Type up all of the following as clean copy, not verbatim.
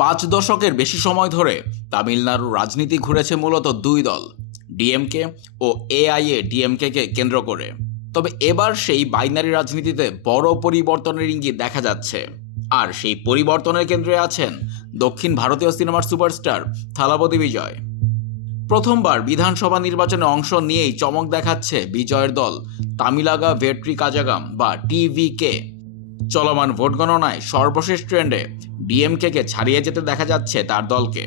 5 দশকের বেশি সময় ধরে তামিলনাড়ুর রাজনীতি ঘুরেছে মূলত দুই দল, ডিএমকে ও এআইএডিএমকে কেন্দ্র করে। তবে এবার সেই বাইনারি রাজনীতিতে বড় পরিবর্তনের ইঙ্গিত দেখা যাচ্ছে। আর সেই পরিবর্তনের কেন্দ্রে আছেন দক্ষিণ ভারতীয় সিনেমার সুপারস্টার থালাপতি বিজয়। প্রথমবার বিধানসভা নির্বাচনে অংশ নিয়েই চমক দেখাচ্ছে বিজয়ের দল তামিলাগা ভেট্রি কাজাগাম বা টিভিকে। চলমান ভোট গণনায় সর্বশেষ ট্রেন্ডে ডিএমকে ছাড়িয়ে যেতে দেখা যাচ্ছে তার দলকে।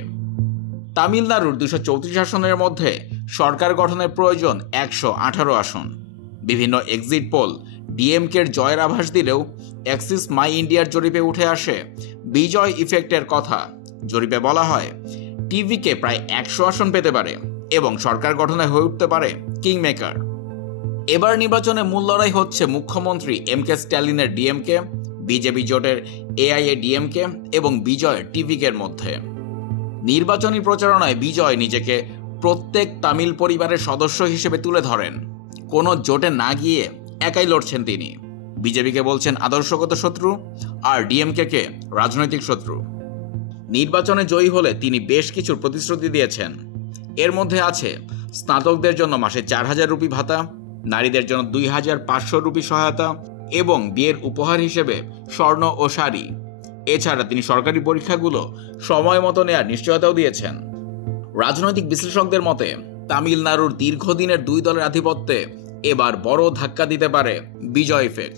তামিলনাড়ুর 234 আসনের মধ্যে সরকার গঠনের প্রয়োজন 118 আসন। বিভিন্ন এক্সিট পোল ডিএমকের জয়ের আভাস দিলেও অ্যাক্সিস মাই ইন্ডিয়ার জরিপে উঠে আসে বিজয় ইফেক্টের কথা। জরিপে বলা হয় টিভিকে প্রায় 100 আসন পেতে পারে এবং সরকার গঠনে হয়ে উঠতে পারে কিংমেকার। এবার নির্বাচনে মূল লড়াই হচ্ছে মুখ্যমন্ত্রী এমকে স্ট্যালিনের ডিএমকে, বিজেপি জোটের এআইএডিএমকে এবং বিজয় টিভিকের মধ্যে। নির্বাচনী প্রচারণায় বিজয় নিজেকে প্রত্যেক তামিল পরিবারের সদস্য হিসেবে তুলে ধরেন। কোনো জোটে না গিয়ে একাই লড়ছেন তিনি। বিজেপিকে বলছেন আদর্শগত শত্রু আর ডিএমকে রাজনৈতিক শত্রু। নির্বাচনে জয়ী হলে তিনি বেশ কিছু প্রতিশ্রুতি দিয়েছেন। এর মধ্যে আছে স্নাতকদের জন্য মাসে 4000 রুপি ভাতা, নারীদের জন্য 2500 রুপি সহায়তা এবং বিয়ের উপহার হিসেবে স্বর্ণ ও শাড়ি। এছাড়া তিনি সরকারি পরীক্ষাগুলো সময় মতো নেয়ার নিশ্চয়তাও দিয়েছেন। রাজনৈতিক বিশ্লেষকদের মতে তামিলনাড়ুর দীর্ঘদিনের দুই দলের আধিপত্যে এবার বড় ধাক্কা দিতে পারে বিজয় ইফেক্ট।